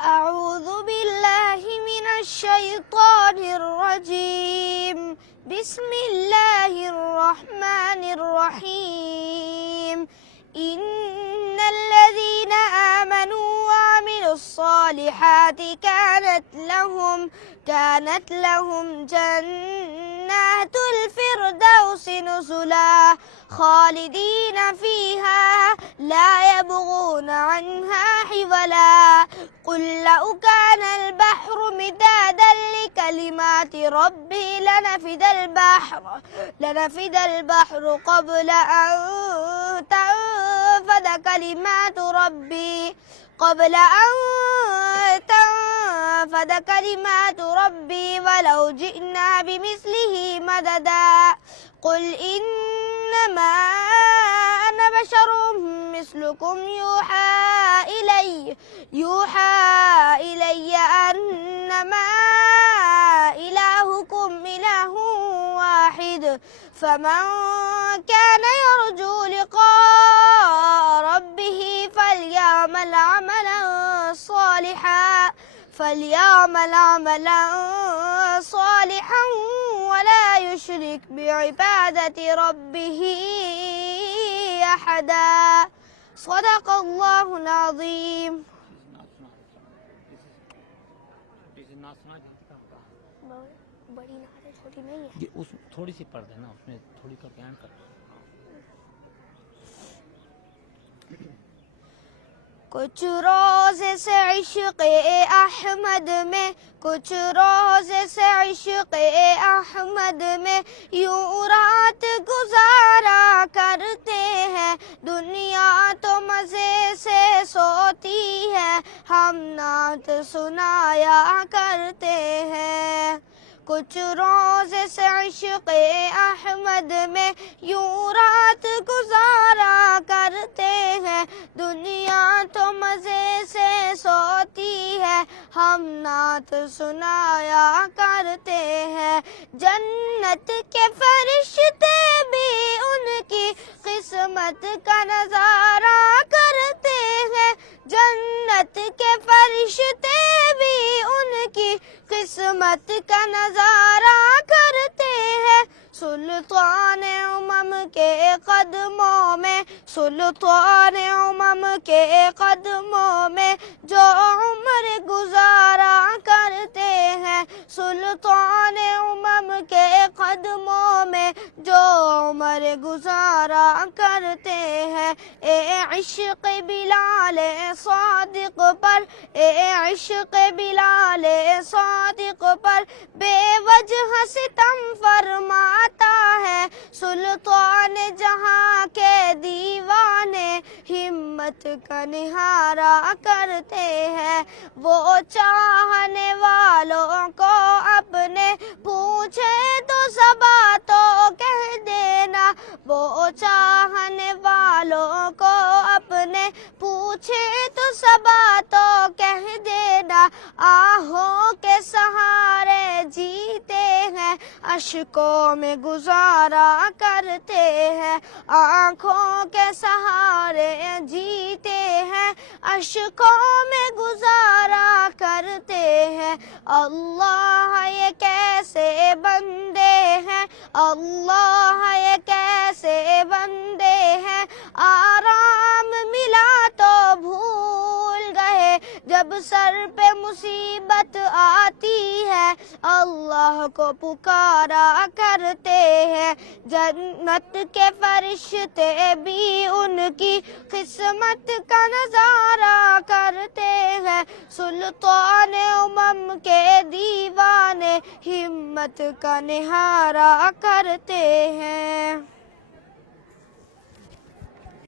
أعوذ بالله من الشيطان الرجيم بسم الله الرحمن الرحيم إن الذين آمنوا وعملوا الصالحات كانت لهم جنات الفردوس نزلا خالدين فيها لا يبغون عنها حولا قل لو كان البحر مدادا لكلمات ربي لنفد البحر قبل أن تنفد كلمات ربي ولو جئنا بمثله مددا قل إنما أنا بشر مثلكم يوحى إلي أنما إلهكم إله واحد فمن كان يرجو لقاء ربه فليعمل عملا صالحا ولا يشرك بعبادة ربه أحدا صدق الله العظيم. بڑی نعت ہے چھوٹی نہیں ہے. اس تھوڑی سی پڑھ دینا اس میں تھوڑی کا بیان کر. کچھ روزے سے عشق احمد میں یوں رات گزارا کرتے ہیں دنیا تو مزے سے سوتی ہے ہم نعت سنایا کرتے ہیں. کچھ روزے سے عشق احمد میں یوں رات گزارا کرتے ہیں دنیا تو مزے سے سوتی ہے ہم نعت سنایا کرتے ہیں. جنت کے فرشتے بھی ان کی قسمت کا نظارہ کرتے ہیں. جنت کے فرشتے بھی ان کی قسمت کا نظارہ کرتے ہیں. سلطان امم کے قدموں میں جو عمر گزارا کرتے ہیں. سلطان امم کے قدموں میں جو عمر گزارا کرتے ہیں. اے عشق بلال صادق پر بے وجہ ستم فرماتا ہے. سلطان جہاں کے دیوانے ہمت کا نہارا کرتے ہیں. وہ چاہنے والوں کو اپنے پوچھے تو زباں تو کہہ دینا. وہ چاہنے والوں کو اپنے پوچھے تو زباں تو کہہ دینا. آہوں کے سہارے جیتے ہیں اشکوں میں گزارا کرتے ہیں. آنکھوں کے سہارے جیتے ہیں اشکوں میں گزارا کرتے ہیں. اللہ یہ کیسے بندے ہیں آرام ملا تو بھول گئے. جب سر پہ مصیبت آتی ہے اللہ کو پکارا کرتے ہیں. جنت کے فرشتے بھی ان کی قسمت کا نظارہ کرتے ہیں. سلطان امم کے دیوانے ہمت کا نہارا کرتے ہیں.